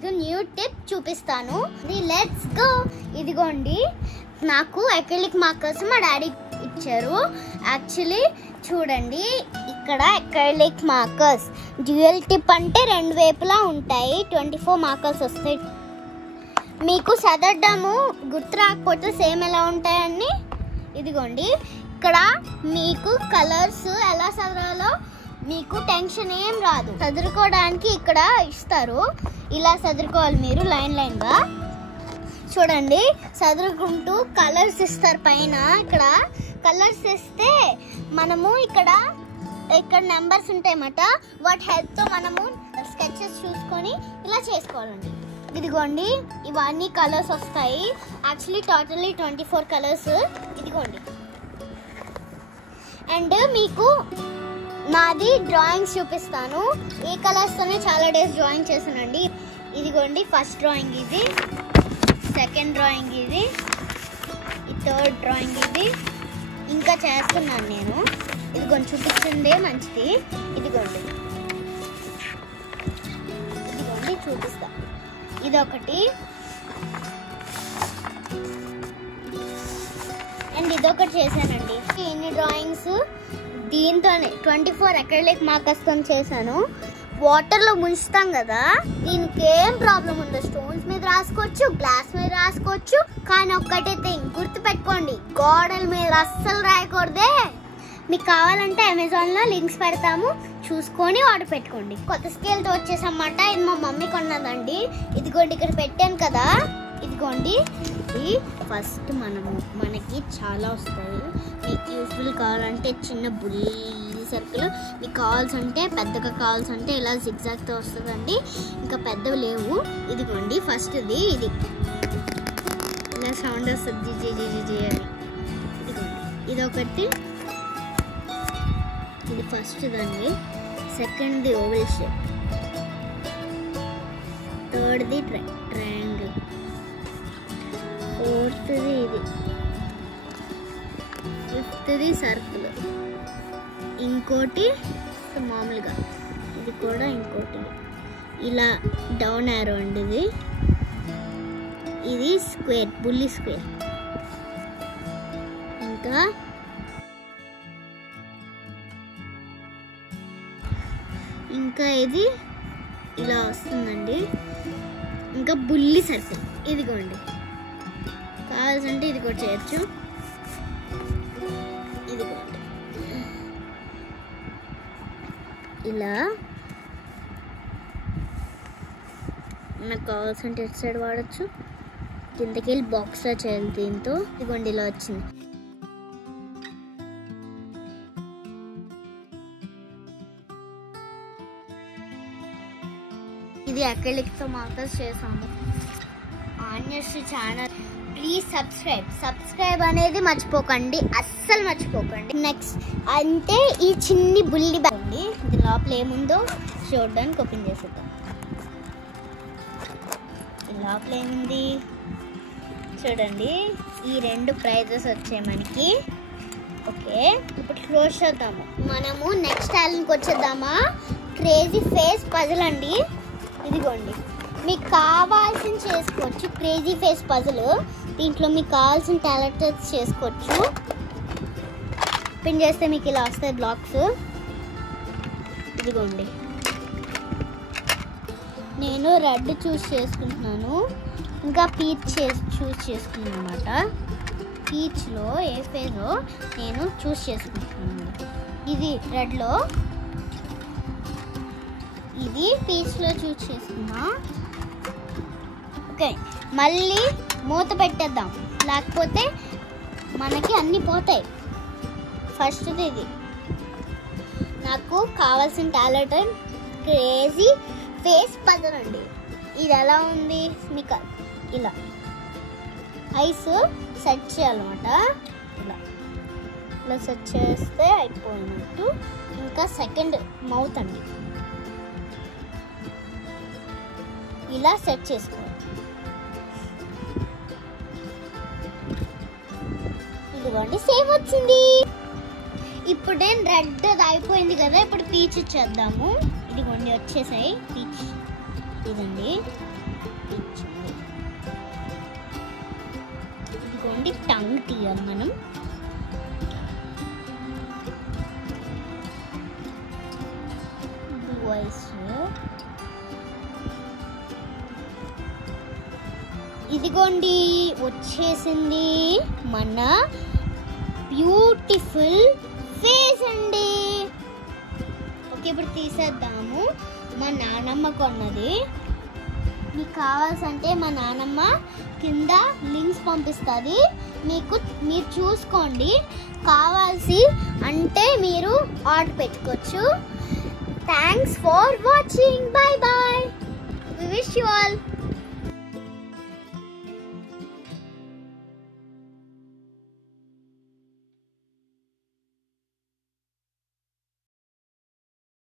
మీకు new tip చూపిస్తాను. Let's go. ఇదిగోండి, నాకు అక్రిలిక్ మార్కర్స్ మా డాడీ ఇచ్చారు. యాక్చువల్లీ చూడండి, ఇక్కడ అక్రిలిక్ మార్కర్స్ డ్యూయల్ టిప్ అంటే రెండు వైపులా ఉంటాయి. 24 మార్కర్స్ వస్తాయి. మీకు చదవడము గుర్తు రాకపోతే సేమ్ ఎలా ఉంటాయని ఇదిగోండి, ఇక్కడ మీకు కలర్స్ ఎలా చదవాలో మీకు టెన్షన్ ఏం రాదు. చదువుకోవడానికి ఇక్కడ ఇస్తారు, ఇలా చదువుకోవాలి మీరు లైన్గా. చూడండి, చదువుకుంటూ కలర్స్ ఇస్తారు పైన. ఇక్కడ కలర్స్ ఇస్తే మనము ఇక్కడ నెంబర్స్ ఉంటాయన్నమాట. వాటి హెల్ప్తో మనము స్కెచెస్ చూసుకొని ఇలా చేసుకోవాలండి. ఇదిగోండి, ఇవన్నీ కలర్స్ వస్తాయి. Actually totally 24 colours. ఇదిగోండి, అండ్ మీకు నాది డ్రాయింగ్స్ చూపిస్తాను. ఈ కలర్స్తోనే చాలా డేస్ డ్రాయింగ్ చేశానండి. ఇదిగోండి, ఫస్ట్ డ్రాయింగ్ ఇది, సెకండ్ డ్రాయింగ్ ఇది, ఈ థర్డ్ డ్రాయింగ్ ఇది. ఇంకా చేస్తున్నాను నేను. ఇదిగోండి, చూపించిందే మంచిది. ఇదిగోండి చూపిస్తా. ఇదొకటి అండ్ ఇదొకటి చేశానండి. ఇన్ని డ్రాయింగ్స్ దీంతోనే 24 అక్రిలిక్ మార్కర్స్తో చేశాను. వాటర్లో ముంచుతాం కదా, దీనికి ఏం ప్రాబ్లం ఉండదు. స్టోన్స్ మీద రాసుకోవచ్చు, గ్లాస్ మీద రాసుకోవచ్చు. కానీ ఒక్కటే థింగ్ గుర్తుపెట్టుకోండి, గోడల మీద అస్సలు రాయకూడదే. మీకు కావాలంటే అమెజాన్లో లింక్స్ పెడతాము, చూసుకొని ఆర్డర్ పెట్టుకోండి. కొత్త స్కేల్తో వచ్చేసన్నమాట. ఇది మా మమ్మీ కొన్నదండి. ఇదిగోండి, ఇక్కడ పెట్టాను కదా. ఇదిగోండి, ఇది ఫస్ట్ మనకి చాలా వస్తాయి. మీకు యూస్ఫుల్ కావాలంటే చిన్న బుల్లి సర్కిల్, మీకు కావాల్సంటే పెద్దగా కావాల్సంటే ఇలా జిగ్జాగ్తో వస్తుందండి. ఇంకా పెద్దవి లేవు. ఇదిగోండి, ఫస్ట్ ఇది ఇలా సౌండ్ వస్తుంది జీ అని. ఇదిగోండి, ఇదొకటి. ఇది ఫస్ట్ దండి. సెకండ్ది ఓవెల్ షేప్, థర్డ్ది ట్రయాంగిల్, ఫోర్త్ది ఇది, ఫిఫ్త్ది సర్కిల్, ఇంకోటి మామూలుగా, ఇది కూడా ఇంకోటి ఇలా డౌన్ యారో అండి. ఇది స్క్వేర్, బుల్లి స్క్వేర్. ఇంకా ఇది ఇలా వస్తుందండి. ఇంకా బుల్లి సర్కిల్. ఇదిగోండి, కావాల్సింటే ఇది కూడా చేయొచ్చు. ఇదిగోండి, ఇలా మనకు కావాల్సింటే ఇటు సైడ్ వాడచ్చు. కిందకి వెళ్ళి బాక్స్లో చేయాలి దీంతో. ఇదిగోండి, ఇలా వచ్చింది. ఇది అక్రిలిక్తో మార్కర్స్ చేసాము. ఆన్యశ్రీ ఛానల్ ప్లీజ్ సబ్స్క్రైబ్ అనేది మర్చిపోకండి, అస్సలు మర్చిపోకండి. నెక్స్ట్ అంటే ఈ చిన్ని బుల్లి బ్యాగ్ అండి. ఇది లోపల ఏముందో చూడడానికి ఓపెన్ చేసేద్దాం. ఈ లోపల ఏముంది చూడండి. ఈ 2 ప్రైజెస్ వచ్చాయి మనకి. ఓకే, ఇప్పుడు క్లోజ్ చేద్దాము. మనము నెక్స్ట్ టాలెంట్కి వచ్చేద్దామా. క్రేజీ ఫేస్ పజిల్ అండి. ఇదిగోండి, మీకు కావాల్సిన చేసుకోవచ్చు. క్రేజీ ఫేస్ పజిల్, దీంట్లో మీకు కావాల్సిన క్యారెక్టర్స్ చేసుకోవచ్చు. పిన్ చేస్తే మీకు ఇలా వస్తాయి బ్లాక్స్. ఇదిగోండి, నేను రెడ్ చూస్ చేసుకుంటున్నాను, ఇంకా పీచ్ చూస్ చేసుకున్నాను అనమాట. పీచ్లో ఏ ఫేజో నేను చూస్ చేసుకుంటున్నాను. ఇది రెడ్లో, ఇది పీచ్లో చూస్ చేసుకున్నా. ఓకే, మళ్ళీ మూత పెట్టేద్దాం, లేకపోతే మనకి అన్నీ పోతాయి. ఫస్ట్ది ఇది నాకు కావాల్సిన టాలెంట్ క్రేజీ ఫేస్ పజిల్ అండి. ఇది ఎలా ఉంది మీకు, ఇలా ఐస్ సెట్ చేయాలన్నమాట. ఇలా సెట్ చేస్తే అయిపోయినట్టు. ఇంకా సెకండ్ మౌత్ అండి, ఇలా సెట్ చేసుకోవాలి. ఇదిగోండి, సేమ్ వచ్చింది. ఇప్పుడు నేను రెడ్ అయిపోయింది కదా, ఇప్పుడు పీచ్ ఇచ్చేద్దాము. ఇదిగోండి వచ్చేసాయి పీచ్. ఇదండి ఇదిగోండి టంగ్ తీయాలి మనం. ఇదిగోండి వచ్చేసింది మన బ్యూటిఫుల్ ఫేస్ అండి. ఓకే, ఇప్పుడు తీసేద్దాము. మా నానమ్మ కొన్నది. మీకు కావాల్సంటే మా నానమ్మ కింద లింక్స్ పంపిస్తుంది, మీరు చూసుకోండి. కావాల్సి అంటే మీరు ఆర్డర్ పెట్టుకోవచ్చు. Thanks for watching. Bye bye. We wish you all